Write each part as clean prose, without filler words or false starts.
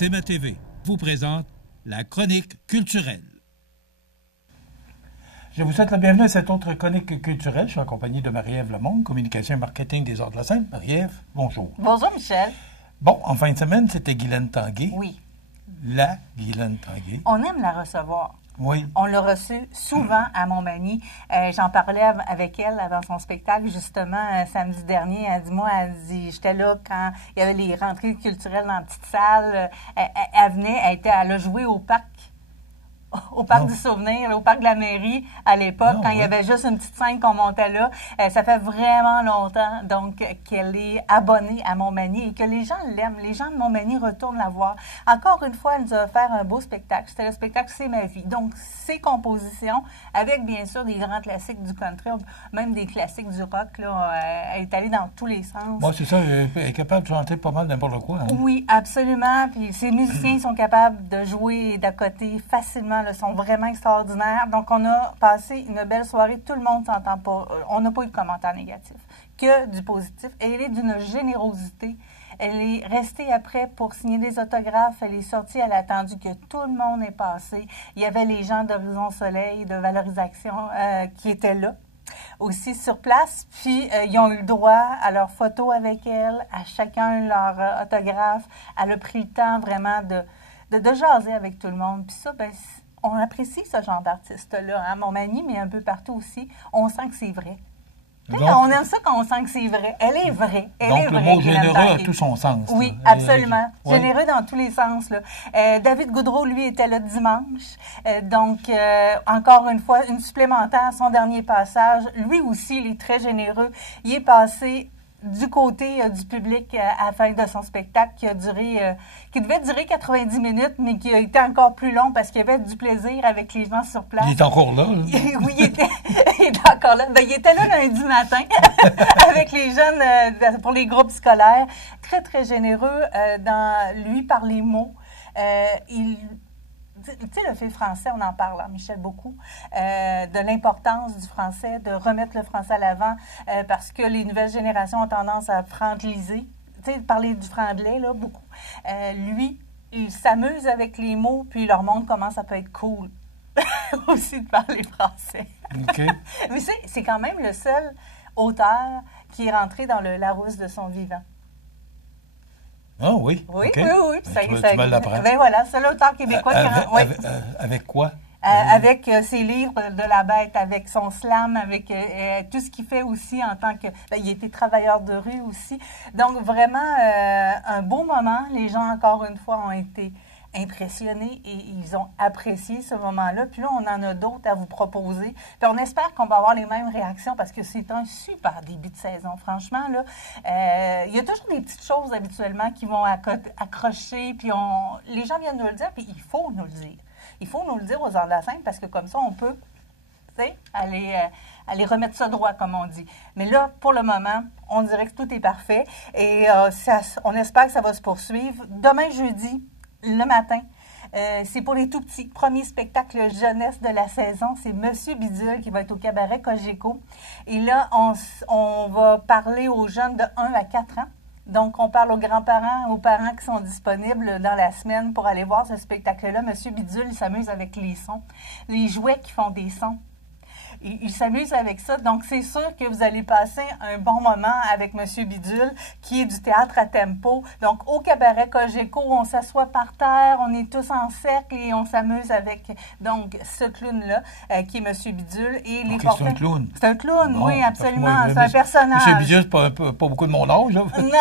CMA TV vous présente la chronique culturelle. Je vous souhaite la bienvenue à cette autre chronique culturelle. Je suis accompagné de Marie-Ève Lemonde, communication et marketing des Arts de la Seine. Marie-Ève, bonjour. Bonjour, Michel. Bon, en fin de semaine, c'était Guylaine Tanguay. Oui. La Guylaine Tanguay. On aime la recevoir. Oui. On l'a reçue souvent à Montmagny. J'en parlais avec elle avant son spectacle, justement, samedi dernier. Elle dit, j'étais là quand il y avait les rentrées culturelles dans la petite salle. Elle venait, elle a joué au parc du Souvenir, au parc de la mairie, à l'époque, quand il y avait juste une petite scène qu'on montait là. Ça fait vraiment longtemps, donc, qu'elle est abonnée à Montmagny et que les gens l'aiment. Les gens de Montmagny retournent la voir. Encore une fois, elle nous a offert un beau spectacle. C'était le spectacle C'est ma vie. Donc, ses compositions, avec, bien sûr, des grands classiques du country, même des classiques du rock, là, elle est allée dans tous les sens. Moi, c'est ça, elle est capable de chanter pas mal n'importe quoi. Hein? Oui, absolument. Puis, ses musiciens sont capables de jouer d'accoter facilement. Là, sont vraiment extraordinaires. Donc, on a passé une belle soirée. Tout le monde s'entend pas. On n'a pas eu de commentaires négatifs, que du positif. Et elle est d'une générosité. Elle est restée après pour signer des autographes. Elle est sortie. Elle a attendu que tout le monde ait passé. Il y avait les gens d'Horizon Soleil, de Valorisation, qui étaient là aussi sur place. Puis, ils ont eu le droit à leurs photos avec elle, à chacun leur autographe. Elle a pris le temps vraiment de jaser avec tout le monde. Puis ça, ben, on apprécie ce genre d'artiste-là, à Montmagny, mais un peu partout aussi. On sent que c'est vrai. Donc, on aime ça quand on sent que c'est vrai. Elle est vraie. Donc, le mot généreux a tout son sens. Oui, absolument. Généreux dans tous les sens. Là. David Goudreau, lui, était là dimanche. Donc, encore une fois, une supplémentaire à son dernier passage. Lui aussi, il est très généreux. Il est passé du côté du public à la fin de son spectacle qui devait durer 90 minutes, mais qui a été encore plus long parce qu'il y avait du plaisir avec les gens sur place. Il est encore là. Oui, il était encore là. Ben, il était là lundi matin avec les jeunes pour les groupes scolaires. Très, très généreux dans lui par les mots. Tu sais, le fait français, on en parle, hein, Michel, beaucoup, de l'importance du français, de remettre le français à l'avant, parce que les nouvelles générations ont tendance à francliser, tu sais, parler du franglais, là, beaucoup. Lui, il s'amuse avec les mots, puis il leur montre comment ça peut être cool aussi de parler français. OK. Mais c'est quand même le seul auteur qui est rentré dans le Larousse de son vivant. Ah oui? Oui, okay. oui. Tu me l'apprends. Ben voilà, c'est l'auteur québécois avec quoi? Avec ses livres de la bête, avec son slam, avec tout ce qu'il fait aussi en tant que... Ben, il était travailleur de rue aussi. Donc, vraiment, un beau moment. Les gens, encore une fois, ont été impressionnés et ils ont apprécié ce moment-là. Puis là, on en a d'autres à vous proposer. Puis on espère qu'on va avoir les mêmes réactions parce que c'est un super début de saison. Franchement, là, il y a toujours des petites choses habituellement qui vont accrocher. Puis les gens viennent nous le dire, puis il faut nous le dire. Il faut nous le dire aux Arts de la Seine parce que comme ça, on peut, tu sais, aller remettre ça droit, comme on dit. Mais là, pour le moment, on dirait que tout est parfait et on espère que ça va se poursuivre. Demain, jeudi, le matin, c'est pour les tout-petits. Premier spectacle jeunesse de la saison, c'est Monsieur Bidule qui va être au cabaret Cogeco. Et là, on va parler aux jeunes de 1 à 4 ans. Donc, on parle aux grands-parents, aux parents qui sont disponibles dans la semaine pour aller voir ce spectacle-là. Monsieur Bidule, il s'amuse avec les sons, les jouets qui font des sons. Il s'amuse avec ça. Donc, c'est sûr que vous allez passer un bon moment avec Monsieur Bidule, qui est du théâtre à tempo. Donc, au cabaret Cogeco, on s'assoit par terre, on est tous en cercle et on s'amuse avec, donc, ce clown-là, qui est Monsieur Bidule. Et les c'est un clown. C'est un clown, bon, oui, absolument. C'est un personnage. Monsieur Bidule, c'est pas beaucoup de mon âge, là. Non.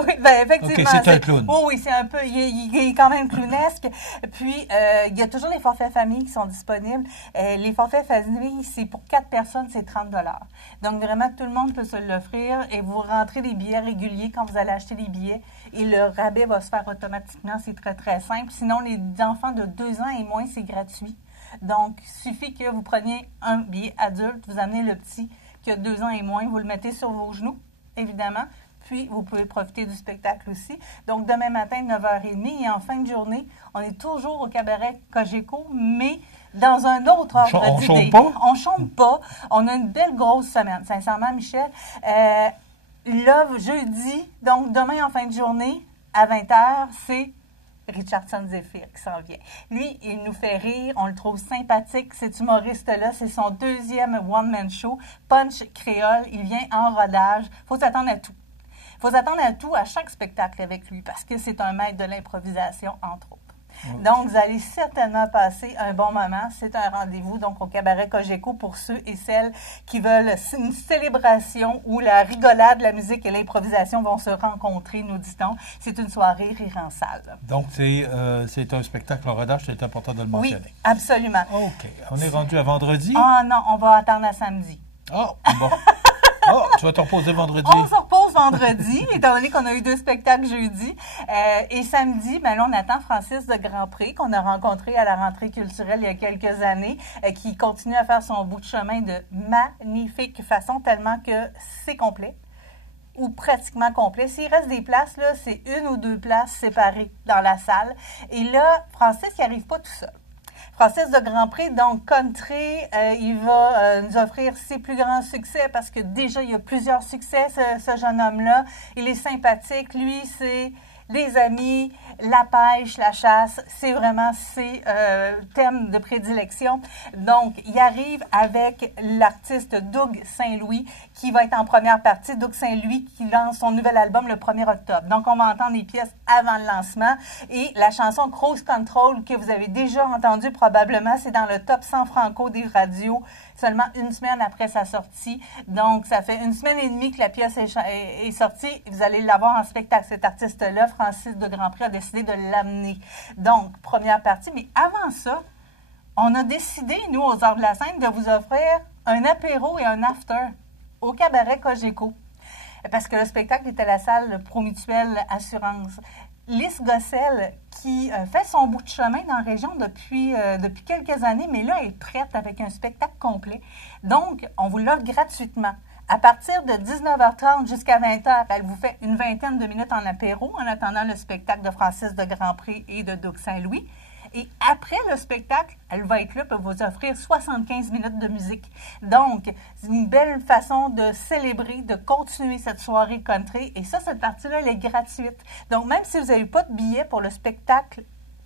Oui, bien, effectivement. Okay, c'est un clown. Oui, c'est un peu, il est quand même clownesque. Puis, il y a toujours les forfaits famille qui sont disponibles. Les forfaits famille, c'est pour 4 personnes, c'est 30 $. Donc, vraiment, tout le monde peut se l'offrir et vous rentrez des billets réguliers quand vous allez acheter des billets et le rabais va se faire automatiquement. C'est très, très simple. Sinon, les enfants de 2 ans et moins, c'est gratuit. Donc, il suffit que vous preniez un billet adulte, vous amenez le petit qui a 2 ans et moins, vous le mettez sur vos genoux, évidemment. Puis, vous pouvez profiter du spectacle aussi. Donc, demain matin, 9h30. Et en fin de journée, on est toujours au cabaret Cogeco, mais dans un autre ordre d'idée. On chante pas? On chante pas. On a une belle grosse semaine. Sincèrement, Michel, là, jeudi, donc demain en fin de journée, à 20h, c'est Richardson Zephyr qui s'en vient. Lui, il nous fait rire, on le trouve sympathique. Cet humoriste-là, c'est son deuxième one-man show, Punch Créole. Il vient en rodage. Il faut s'attendre à tout. Il faut s'attendre à tout, à chaque spectacle avec lui, parce que c'est un maître de l'improvisation, entre autres. Okay. Donc, vous allez certainement passer un bon moment. C'est un rendez-vous donc au Cabaret Cogeco pour ceux et celles qui veulent une célébration où la rigolade, la musique et l'improvisation vont se rencontrer, nous dit-on. C'est une soirée rire en salle. Donc, c'est un spectacle en rodage, c'est important de le mentionner. Oui, absolument. OK. On est rendu à vendredi? Ah non, on va attendre à samedi. Ah, bon. Oh, tu vas te reposer vendredi. On se repose vendredi, étant donné qu'on a eu 2 spectacles jeudi. Et samedi, ben là, on attend Francis de Grandpré, qu'on a rencontré à la rentrée culturelle il y a quelques années, qui continue à faire son bout de chemin de magnifique façon, tellement que c'est complet, ou pratiquement complet. S'il reste des places, là, c'est 1 ou 2 places séparées dans la salle. Et là, Francis, il n'arrive pas tout seul. Francis de Grandpré, donc country, il va nous offrir ses plus grands succès parce que déjà, il y a plusieurs succès, ce jeune homme-là. Il est sympathique. Lui, c'est les amis, la pêche, la chasse. C'est vraiment ses thèmes de prédilection. Donc, il arrive avec l'artiste Doug Saint-Louis qui va être en première partie. Doug Saint-Louis qui lance son nouvel album le 1er octobre. Donc, on va entendre les pièces avant le lancement. Et la chanson Cruise Control que vous avez déjà entendue probablement, c'est dans le top 100 franco des radios seulement 1 semaine après sa sortie. Donc, ça fait 1 semaine et demie que la pièce est sortie. Vous allez l'avoir en spectacle. Cet artiste-là, Francis de Grandpré, a décidé de l'amener. Donc, première partie. Mais avant ça, on a décidé, nous, aux Arts de la Scène, de vous offrir un apéro et un after au Cabaret Cogeco. Parce que le spectacle est à la salle Promutuelle Assurance. Lys Gossel, qui fait son bout de chemin dans la région depuis quelques années, mais là, elle est prête avec un spectacle complet. Donc, on vous l'offre gratuitement. À partir de 19h30 jusqu'à 20h, elle vous fait une vingtaine de minutes en apéro en attendant le spectacle de Francis de Grandpré et de Doug Saint-Louis. Et après le spectacle, elle va être là pour vous offrir 75 minutes de musique. Donc, c'est une belle façon de célébrer, de continuer cette soirée country. Et ça, cette partie-là, elle est gratuite. Donc, même si vous n'avez pas de billet pour le spectacle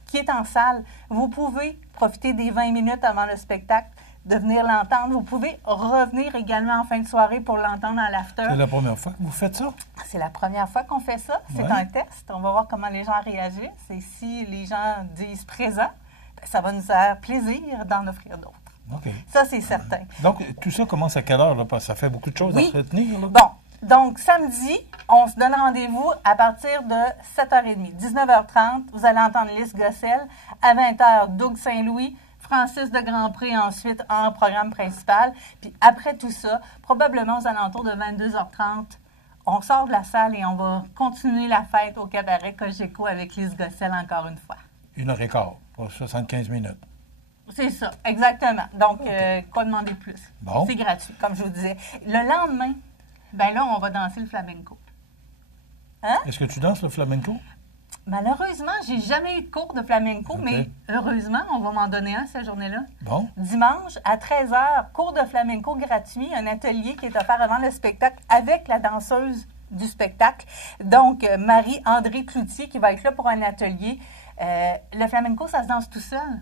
qui est en salle, vous pouvez profiter des 20 minutes avant le spectacle, de venir l'entendre. Vous pouvez revenir également en fin de soirée pour l'entendre à l'after. C'est la première fois que vous faites ça? C'est la première fois qu'on fait ça. C'est un test. On va voir comment les gens réagissent. Et si les gens disent présent, bien, ça va nous faire plaisir d'en offrir d'autres. OK. Ça, c'est certain. Donc, tout ça commence à quelle heure? Là? Parce que ça fait beaucoup de choses à retenir. Là. Bon. Donc, samedi, on se donne rendez-vous à partir de 7h30. 19h30, vous allez entendre Lys Gossel. À 20h, Doug Saint-Louis. Francis de Grandpré ensuite en programme principal. Puis après tout ça, probablement aux alentours de 22h30, on sort de la salle et on va continuer la fête au Cabaret Cogeco avec Lys Gossel encore une fois. 1h15 pour 75 minutes. C'est ça, exactement. Donc, quoi demander de plus? Bon. C'est gratuit, comme je vous disais. Le lendemain, ben là, on va danser le flamenco. Hein? Est-ce que tu danses le flamenco? Malheureusement, j'ai jamais eu de cours de flamenco, mais heureusement, on va m'en donner un cette journée-là. Bon. Dimanche, à 13h, cours de flamenco gratuit, un atelier qui est offert avant le spectacle avec la danseuse du spectacle. Donc, Marie-André Cloutier qui va être là pour un atelier. Le flamenco, ça se danse tout seul.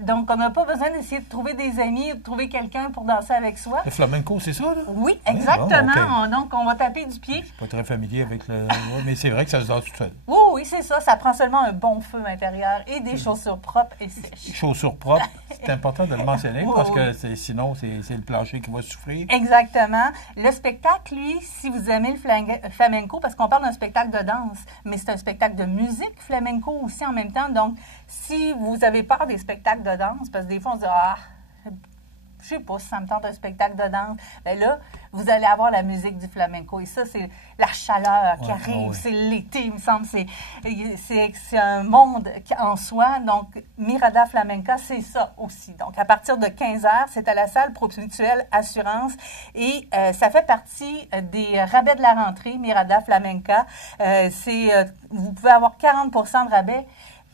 Donc, on n'a pas besoin d'essayer de trouver des amis ou de trouver quelqu'un pour danser avec soi. Le flamenco, c'est ça, là? Oui, exactement. Bon, okay. Donc, on va taper du pied. Je suis pas très familier avec le... mais c'est vrai que ça se danse tout seul. Oui, c'est ça. Ça prend seulement un bon feu intérieur et des chaussures propres et sèches. Chaussures propres, c'est important de le mentionner parce que sinon, c'est le plancher qui va souffrir. Exactement. Le spectacle, lui, si vous aimez le flamenco, parce qu'on parle d'un spectacle de danse, mais c'est un spectacle de musique flamenco aussi en même temps. Donc, si vous avez peur des spectacles de danse, parce que des fois, on se dit « Ah, je sais pas si ça me tente un spectacle de danse. » Bien là, vous allez avoir la musique du flamenco. Et ça, c'est la chaleur qui arrive. C'est l'été, il me semble. C'est un monde en soi. Donc, Mirada Flamenca, c'est ça aussi. Donc, à partir de 15h, c'est à la salle Promutuelle Assurance. Et ça fait partie des rabais de la rentrée, Mirada Flamenca. Vous pouvez avoir 40 % de rabais.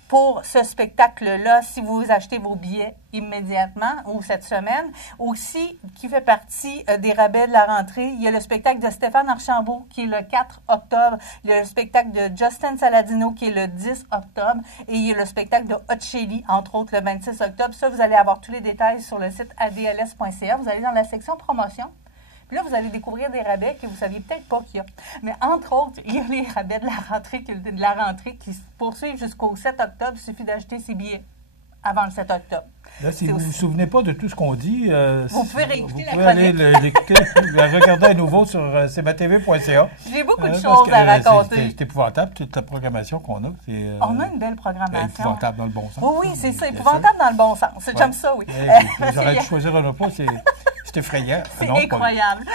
pour ce spectacle-là, si vous achetez vos billets immédiatement ou cette semaine. Aussi, qui fait partie des rabais de la rentrée, il y a le spectacle de Stéphane Archambault qui est le 4 octobre, il y a le spectacle de Justin Saladino qui est le 10 octobre et il y a le spectacle de Hot Chili, entre autres, le 26 octobre. Ça, vous allez avoir tous les détails sur le site adls.ca. Vous allez dans la section promotion. Puis là, vous allez découvrir des rabais que vous ne saviez peut-être pas qu'il y a. Mais entre autres, il y a les rabais de la rentrée qui se poursuivent jusqu'au 7 octobre. Il suffit d'acheter ses billets avant le 7 octobre. Là, si vous ne vous souvenez pas de tout ce qu'on dit, vous pouvez réécouter la chronique. Aller l'écouter, la regarder à nouveau sur cbatv.ca. J'ai beaucoup de choses à raconter. C'est épouvantable, toute la programmation qu'on a. On a une belle programmation. Épouvantable dans le bon sens. Oui, c'est ça, épouvantable dans le bon sens. J'aime ça, oui. J'aurais dû choisir un repas, c'est effrayant. C'est incroyable.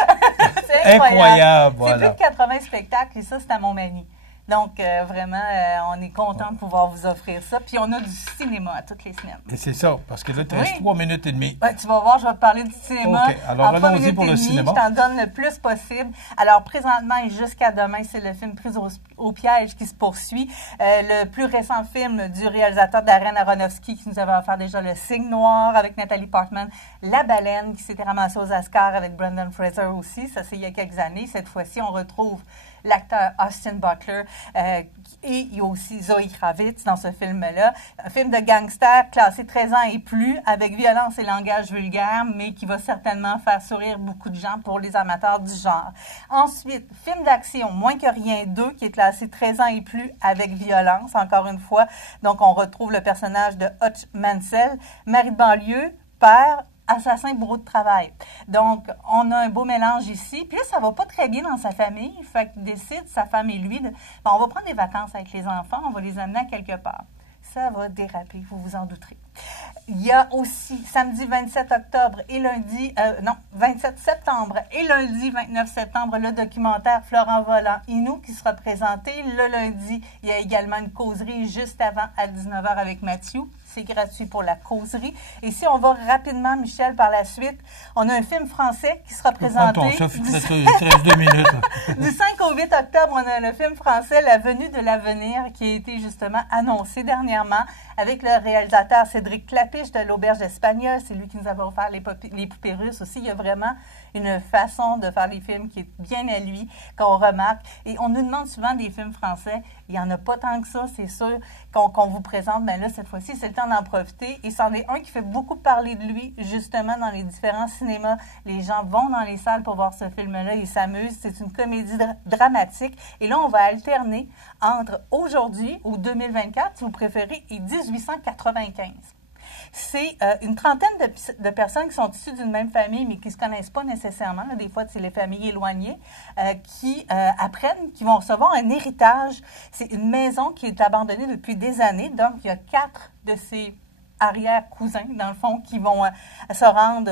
C'est incroyable, voilà. C'est plus de 80 spectacles et ça, c'est à Montmagny. Donc, vraiment, on est content de pouvoir vous offrir ça. Puis, on a du cinéma à toutes les semaines. Et c'est ça, parce que là, tu restes 3 minutes et demie. Tu vas voir, je vais te parler du cinéma. OK, alors allons-y pour le cinéma. Je t'en donne le plus possible. Alors, présentement et jusqu'à demain, c'est le film Prise au piège qui se poursuit. Le plus récent film du réalisateur Darren Aronofsky qui nous avait offert déjà Le Cygne noir avec Nathalie Portman. La baleine qui s'était ramassée aux Oscars avec Brendan Fraser aussi. Ça, c'est il y a quelques années. Cette fois-ci, on retrouve l'acteur Austin Butler et il y a aussi Zoe Kravitz dans ce film-là. Un film de gangster classé 13 ans et plus avec violence et langage vulgaire, mais qui va certainement faire sourire beaucoup de gens pour les amateurs du genre. Ensuite, film d'action Moins que rien 2 qui est classé 13 ans et plus avec violence, encore une fois. Donc, on retrouve le personnage de Hutch Mansell, mari de banlieue, père, assassin, bourreau de travail. Donc, on a un beau mélange ici. Puis là, ça va pas très bien dans sa famille. Fait qu'il décide, sa femme et lui, on va prendre des vacances avec les enfants, on va les amener à quelque part. Ça va déraper, vous vous en douterez. Il y a aussi samedi 27 octobre et lundi, 27 septembre et lundi 29 septembre, le documentaire Florent Volant Inou qui sera présenté. Le lundi, il y a également une causerie juste avant à 19h avec Mathieu. C'est gratuit pour la causerie. Et si on va rapidement, Michel, par la suite, on a un film français qui sera présenté. Il te reste 2 minutes. Du 5 au 8 octobre, on a le film français La venue de l'avenir qui a été justement annoncé dernièrement avec le réalisateur Cédric Clapiche de l'Auberge espagnole. C'est lui qui nous avait offert les poupées russes aussi. Il y a vraiment une façon de faire les films qui est bien à lui, qu'on remarque. Et on nous demande souvent des films français. Il n'y en a pas tant que ça, c'est sûr, qu'on vous présente. Mais là, cette fois-ci, c'est le temps d'en profiter. Et c'en est un qui fait beaucoup parler de lui, justement, dans les différents cinémas. Les gens vont dans les salles pour voir ce film-là. Ils s'amusent. C'est une comédie dramatique. Et là, on va alterner entre aujourd'hui, ou 2024, si vous préférez, et 1895. C'est une trentaine de personnes qui sont issues d'une même famille, mais qui ne se connaissent pas nécessairement. Là, des fois, c'est les familles éloignées qui apprennent, qui vont recevoir un héritage. C'est une maison qui est abandonnée depuis des années. Donc, il y a 4 de ces arrière-cousins, dans le fond, qui vont se rendre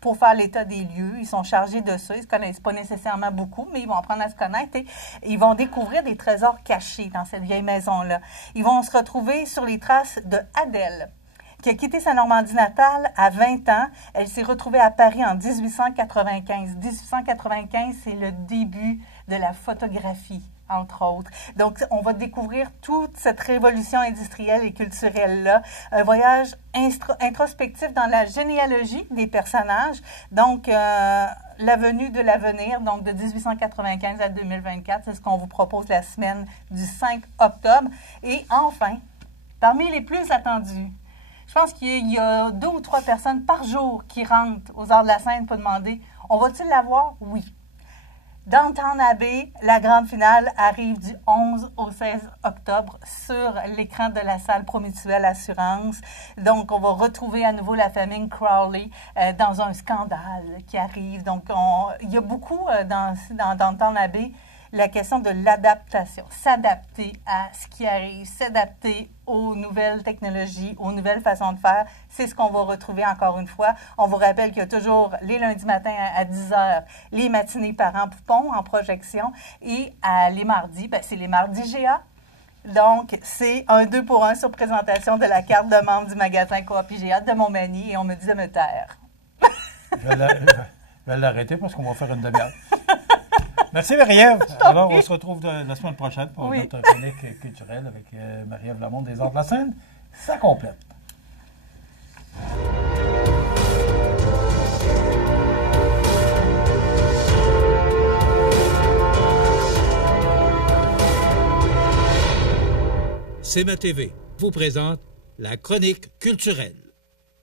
pour faire l'état des lieux. Ils sont chargés de ça. Ils ne se connaissent pas nécessairement beaucoup, mais ils vont apprendre à se connaître et ils vont découvrir des trésors cachés dans cette vieille maison-là. Ils vont se retrouver sur les traces de Adèle, qui a quitté sa Normandie natale à 20 ans. Elle s'est retrouvée à Paris en 1895. 1895, c'est le début de la photographie, entre autres. Donc, on va découvrir toute cette révolution industrielle et culturelle-là. Un voyage introspectif dans la généalogie des personnages. Donc, la venue de l'avenir, donc de 1895 à 2024, c'est ce qu'on vous propose la semaine du 5 octobre. Et enfin, parmi les plus attendus, je pense qu'il y a 2 ou 3 personnes par jour qui rentrent aux Arts de la Scène pour demander « On va-t-il la voir? » Oui. Downton Abbey, la grande finale arrive du 11 au 16 octobre sur l'écran de la salle Promutuelle Assurance. Donc, on va retrouver à nouveau la famille Crowley dans un scandale qui arrive. Donc, il y a beaucoup dans Downton Abbey la question de l'adaptation, s'adapter à ce qui arrive, s'adapter aux nouvelles technologies, aux nouvelles façons de faire. C'est ce qu'on va retrouver encore une fois. On vous rappelle qu'il y a toujours les lundis matins à 10h, les matinées Parents Poupons en projection et les mardis, c'est les mardis GA. Donc, c'est un 2 pour 1 sur présentation de la carte de membre du magasin Coop IGA de Montmagny et on me dit de me taire. Je vais l'arrêter parce qu'on va faire une demi-heure. Merci, Marie-Ève. Alors, on se retrouve la semaine prochaine pour Oui. notre chronique culturelle avec Marie-Ève Lamonde des Arts de la Seine. Ça complète. CMA TV vous présente la chronique culturelle.